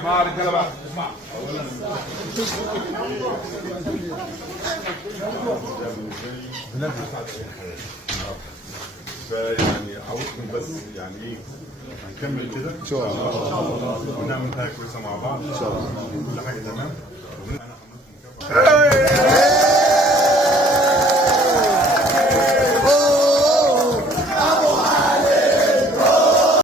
اسمع رجاله بقى اسمع فيعني عاوزكم بس يعني ايه هنكمل كده ان شاء الله ونعمل حاجه كويسه مع بعض ان شاء الله كل حاجه تمام.